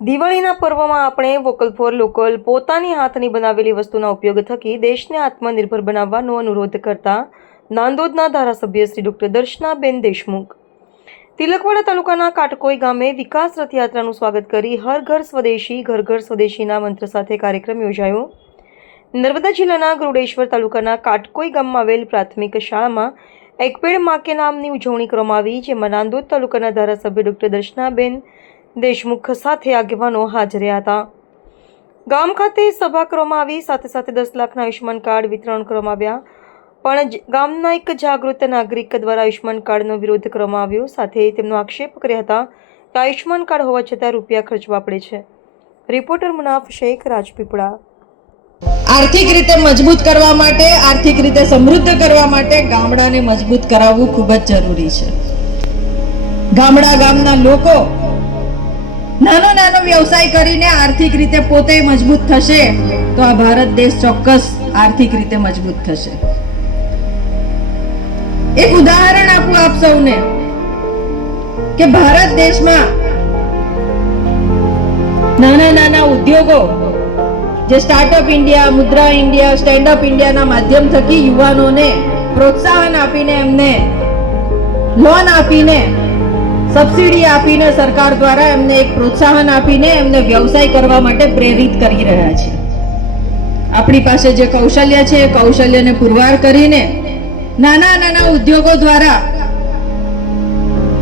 દિવાળીના પર્વમાં આપણે વોકલ ફોર લોકલ પોતાની હાથની બનાવેલી વસ્તુના ઉપયોગ થકી દેશને આત્મનિર્ભર બનાવવાનો અનુરોધ કરતા નાંદોદના ધારાસભ્ય શ્રી ડૉક્ટર દર્શનાબેન દેશમુખ તિલકવાડા તાલુકાના કાટકોઈ ગામે વિકાસ રથયાત્રાનું સ્વાગત કરી હર ઘર સ્વદેશી ઘર ઘર સ્વદેશીના મંત્ર સાથે કાર્યક્રમ યોજાયો। નર્મદા જિલ્લાના ગરુડેશ્વર તાલુકાના કાટકોઈ ગામમાં આવેલ પ્રાથમિક શાળામાં એક પેડ માં કે નામની ઉજવણી કરવામાં આવી, જેમાં નાંદોદ તાલુકાના ધારાસભ્ય ડૉક્ટર દર્શનાબેન દેશમુખ સાથે આગેવાનો હાજર હતા। ગામ ખાતે સભા કરવામાં આવી, સાથે સાથે 10 લાખના આયુષ્માન કાર્ડ વિતરણ કરવામાં આવ્યા, પણ ગામના એક જાગૃત નાગરિક દ્વારા આયુષ્માન કાર્ડનો વિરોધ કરવામાં આવ્યો। સાથે તેમનો આક્ષેપ કર્યા હતા કે આયુષ્માન કાર્ડ હોવા છતાં રૂપિયા ખર્ચવા પડે છે। રિપોર્ટર મુનાફ શેખ, રાજપીપળા। આર્થિક રીતે મજબૂત કરવા માટે, આર્થિક રીતે સમૃદ્ધ કરવા માટે ગામડાને મજબૂત કરાવવું ખૂબ જ જરૂરી છે। ગામના લોકો નાનો વ્યવસાય કરીને આર્થિક રીતે પોતે મજબૂત થશે તો આ ભારત દેશ ચોક્કસ આર્થિક રીતે મજબૂત થશે। એક ઉદાહરણ આપું આપ સૌને કે ભારત દેશમાં નાના ઉદ્યોગો જે સ્ટાર્ટઅપ ઇન્ડિયા, મુદ્રા ઇન્ડિયા, સ્ટેન્ડઅપ ઇન્ડિયાના માધ્યમ થકી યુવાનોને પ્રોત્સાહન આપીને, એમને લોન આપીને, સબસિડી આપીને, સરકાર દ્વારા એમને એક પ્રોત્સાહન આપીને એમને વ્યવસાય કરવા માટે પ્રેરિત કરી રહ્યા છે। આપણી પાસે જે કૌશલ્ય છે એ કૌશલ્યને પુરવાર કરીને નાના ઉદ્યોગો દ્વારા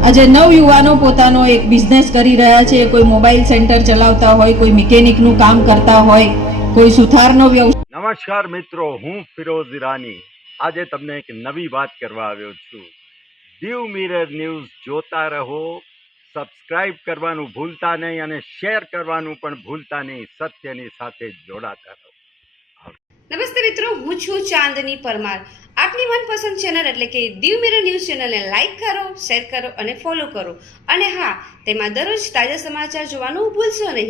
આજે નવયુવાનો પોતાનો એક બિઝનેસ કરી રહ્યા છે। કોઈ મોબાઈલ સેન્ટર ચલાવતા હોય, કોઈ મિકેનિકનું કામ કરતા હોય, કોઈ સુથારનો વ્યવસાય। નમસ્કાર મિત્રો, હું ફિરોઝ ઈરાની આજે તમને એક નવી વાત કરવા આવ્યો છું। દીવ મિરર ન્યૂઝ જોતા રહો, સબસ્ક્રાઇબ કરવાનું ભૂલતા નહીં અને શેર કરવાનું પણ ભૂલતા નહીં। સત્યની સાથે જોડાતા રહો। નમસ્તે મિત્રો, હું છું ચાંદની પરમાર। આપની મનપસંદ ચેનલ એટલે કે દીવ મિરર ન્યૂઝ ચેનલને લાઈક કરો, શેર કરો અને ફોલો કરો, અને હા, તેમાં દરરોજ તાજા સમાચાર જોવાનું ભૂલશો નહીં।